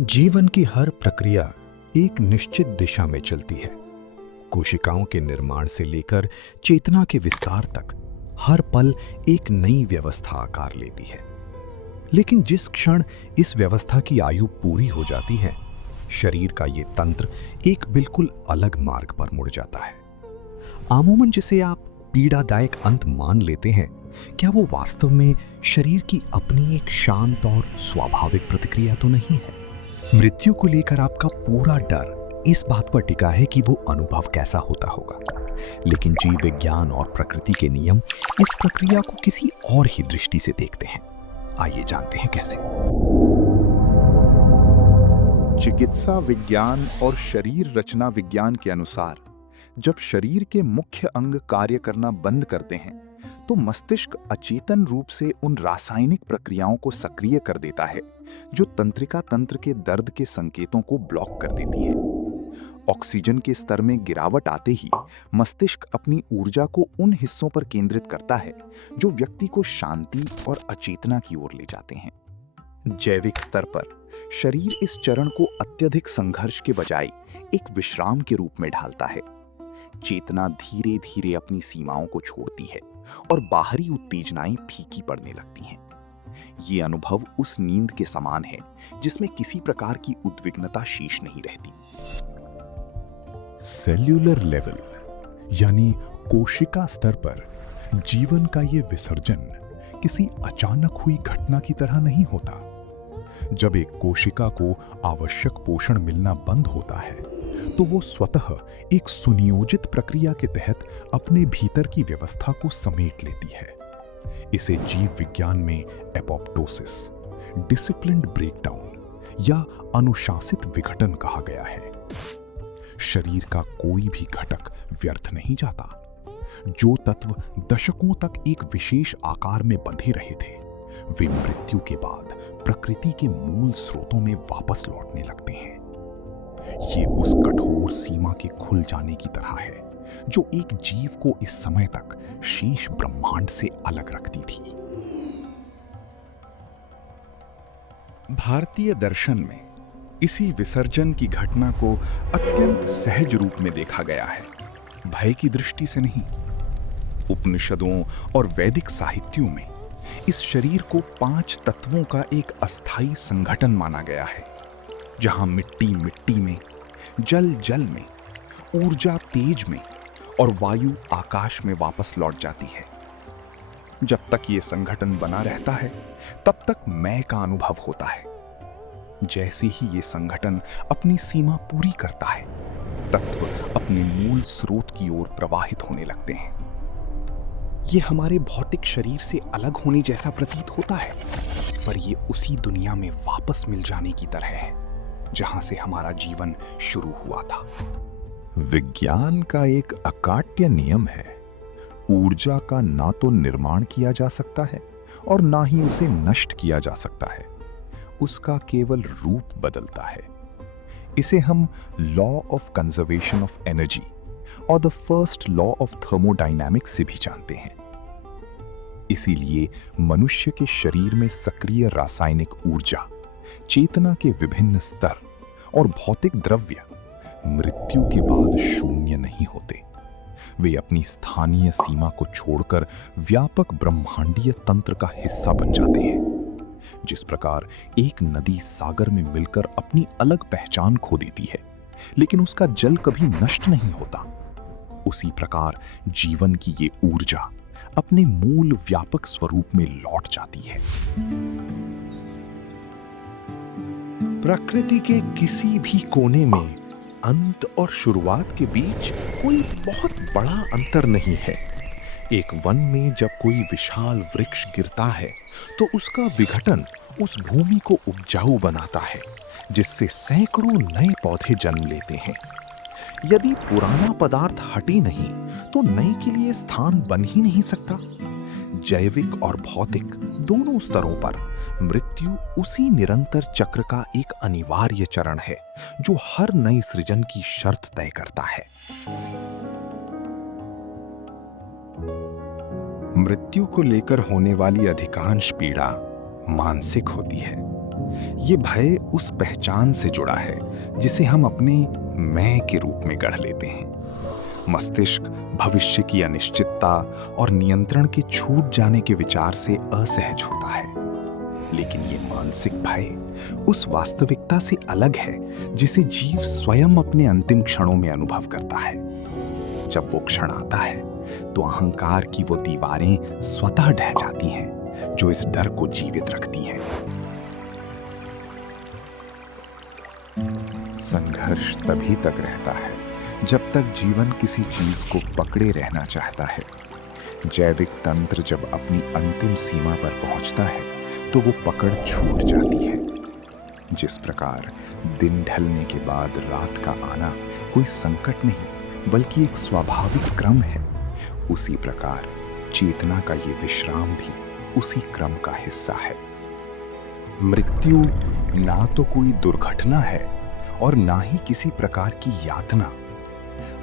जीवन की हर प्रक्रिया एक निश्चित दिशा में चलती है। कोशिकाओं के निर्माण से लेकर चेतना के विस्तार तक हर पल एक नई व्यवस्था आकार लेती है। लेकिन जिस क्षण इस व्यवस्था की आयु पूरी हो जाती है, शरीर का ये तंत्र एक बिल्कुल अलग मार्ग पर मुड़ जाता है। अमूमन जिसे आप पीड़ादायक अंत मान लेते हैं, क्या वो वास्तव में शरीर की अपनी एक शांत और स्वाभाविक प्रतिक्रिया तो नहीं है? मृत्यु को लेकर आपका पूरा डर इस बात पर टिका है कि वो अनुभव कैसा होता होगा। लेकिन जीव विज्ञान और प्रकृति के नियम इस प्रक्रिया को किसी और ही दृष्टि से देखते हैं। आइए जानते हैं कैसे। चिकित्सा विज्ञान और शरीर रचना विज्ञान के अनुसार जब शरीर के मुख्य अंग कार्य करना बंद करते हैं तो मस्तिष्क अचेतन रूप से उन रासायनिक प्रक्रियाओं को सक्रिय कर देता है जो तंत्रिका तंत्र के दर्द के संकेतों को ब्लॉक कर देती हैं। ऑक्सीजन के स्तर में गिरावट आते ही मस्तिष्क अपनी ऊर्जा को उन हिस्सों पर केंद्रित करता है जो व्यक्ति को शांति और अचेतना की ओर ले जाते हैं। जैविक स्तर पर शरीर इस चरण को अत्यधिक संघर्ष के बजाय एक विश्राम के रूप में ढालता है। चेतना धीरे धीरे अपनी सीमाओं को छोड़ती है और बाहरी उत्तेजनाएं फीकी पड़ने लगती हैं। ये अनुभव उस नींद के समान है जिसमें किसी प्रकार की उद्विग्नता शेष नहीं रहती। सेल्यूलर लेवल यानी कोशिका स्तर पर जीवन का ये विसर्जन किसी अचानक हुई घटना की तरह नहीं होता। जब एक कोशिका को आवश्यक पोषण मिलना बंद होता है तो वो स्वतः एक सुनियोजित प्रक्रिया के तहत अपने भीतर की व्यवस्था को समेट लेती है। इसे जीव विज्ञान में एपोप्टोसिस, डिसिप्लिन्ड ब्रेकडाउन या अनुशासित विघटन कहा गया है। शरीर का कोई भी घटक व्यर्थ नहीं जाता। जो तत्व दशकों तक एक विशेष आकार में बंधे रहे थे, वे मृत्यु के बाद प्रकृति के मूल स्रोतों में वापस लौटने लगते हैं। ये उस कठोर सीमा के खुल जाने की तरह है जो एक जीव को इस समय तक शेष ब्रह्मांड से अलग रखती थी। भारतीय दर्शन में इसी विसर्जन की घटना को अत्यंत सहज रूप में देखा गया है, भय की दृष्टि से नहीं। उपनिषदों और वैदिक साहित्यों में इस शरीर को 5 तत्वों का एक अस्थायी संगठन माना गया है, जहां मिट्टी मिट्टी में, जल जल में, ऊर्जा तेज में और वायु आकाश में वापस लौट जाती है। जब तक ये संगठन बना रहता है तब तक मैं का अनुभव होता है। जैसे ही ये संगठन अपनी सीमा पूरी करता है, तत्व अपने मूल स्रोत की ओर प्रवाहित होने लगते हैं। ये हमारे भौतिक शरीर से अलग होने जैसा प्रतीत होता है, पर ये उसी दुनिया में वापस मिल जाने की तरह है जहां से हमारा जीवन शुरू हुआ था। विज्ञान का एक अकाट्य नियम है, ऊर्जा का ना तो निर्माण किया जा सकता है और ना ही उसे नष्ट किया जा सकता है। उसका केवल रूप बदलता है। इसे हम law of conservation of energy और the first law of thermodynamics से भी जानते हैं। इसीलिए मनुष्य के शरीर में सक्रिय रासायनिक ऊर्जा, चेतना के विभिन्न स्तर और भौतिक द्रव्य मृत्यु के बाद शून्य नहीं होते। वे अपनी स्थानीय सीमा को छोड़कर व्यापक ब्रह्मांडीय तंत्र का हिस्सा बन जाते हैं। जिस प्रकार एक नदी सागर में मिलकर अपनी अलग पहचान खो देती है, लेकिन उसका जल कभी नष्ट नहीं होता, उसी प्रकार जीवन की ये ऊर्जा अपने मूल व्यापक स्वरूप में लौट जाती है। प्रकृति के किसी भी कोने में अंत और शुरुआत के बीच कोई बहुत बड़ा अंतर नहीं है। एक वन में जब कोई विशाल वृक्ष गिरता है तो उसका विघटन उस भूमि को उपजाऊ बनाता है, जिससे सैकड़ों नए पौधे जन्म लेते हैं। यदि पुराना पदार्थ हटे नहीं तो नए के लिए स्थान बन ही नहीं सकता। जैविक और भौतिक दोनों स्तरों पर मृत्यु उसी निरंतर चक्र का एक अनिवार्य चरण है जो हर नए सृजन की शर्त तय करता है। मृत्यु को लेकर होने वाली अधिकांश पीड़ा मानसिक होती है। ये भय उस पहचान से जुड़ा है जिसे हम अपने मैं के रूप में गढ़ लेते हैं। मस्तिष्क भविष्य की अनिश्चितता और नियंत्रण के छूट जाने के विचार से असहज होता है। लेकिन ये मानसिक भय उस वास्तविकता से अलग है जिसे जीव स्वयं अपने अंतिम क्षणों में अनुभव करता है। जब वो क्षण आता है तो अहंकार की वो दीवारें स्वतः ढह जाती हैं जो इस डर को जीवित रखती हैं। संघर्ष तभी तक रहता है जब तक जीवन किसी चीज को पकड़े रहना चाहता है। जैविक तंत्र जब अपनी अंतिम सीमा पर पहुंचता है तो वो पकड़ छूट जाती है। जिस प्रकार दिन ढलने के बाद रात का आना कोई संकट नहीं बल्कि एक स्वाभाविक क्रम है, उसी प्रकार चेतना का ये विश्राम भी उसी क्रम का हिस्सा है। मृत्यु ना तो कोई दुर्घटना है और ना ही किसी प्रकार की यातना।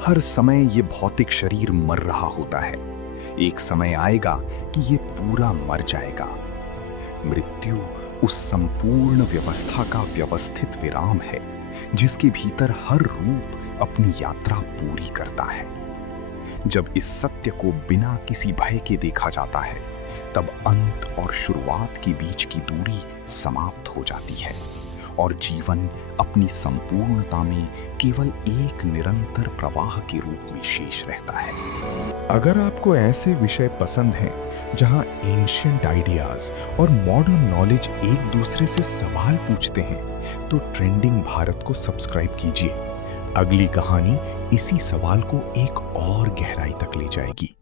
हर समय ये भौतिक शरीर मर रहा होता है। एक समय आएगा कि ये पूरा मर जाएगा। मृत्यु उस संपूर्ण व्यवस्था का व्यवस्थित विराम है जिसके भीतर हर रूप अपनी यात्रा पूरी करता है। जब इस सत्य को बिना किसी भय के देखा जाता है तब अंत और शुरुआत के बीच की दूरी समाप्त हो जाती है और जीवन अपनी संपूर्णता में केवल एक निरंतर प्रवाह के रूप में शेष रहता है। अगर आपको ऐसे विषय पसंद हैं जहां एंशिएंट आइडियाज और मॉडर्न नॉलेज एक दूसरे से सवाल पूछते हैं तो ट्रेंडिंग भारत को सब्सक्राइब कीजिए। अगली कहानी इसी सवाल को एक और गहराई तक ले जाएगी।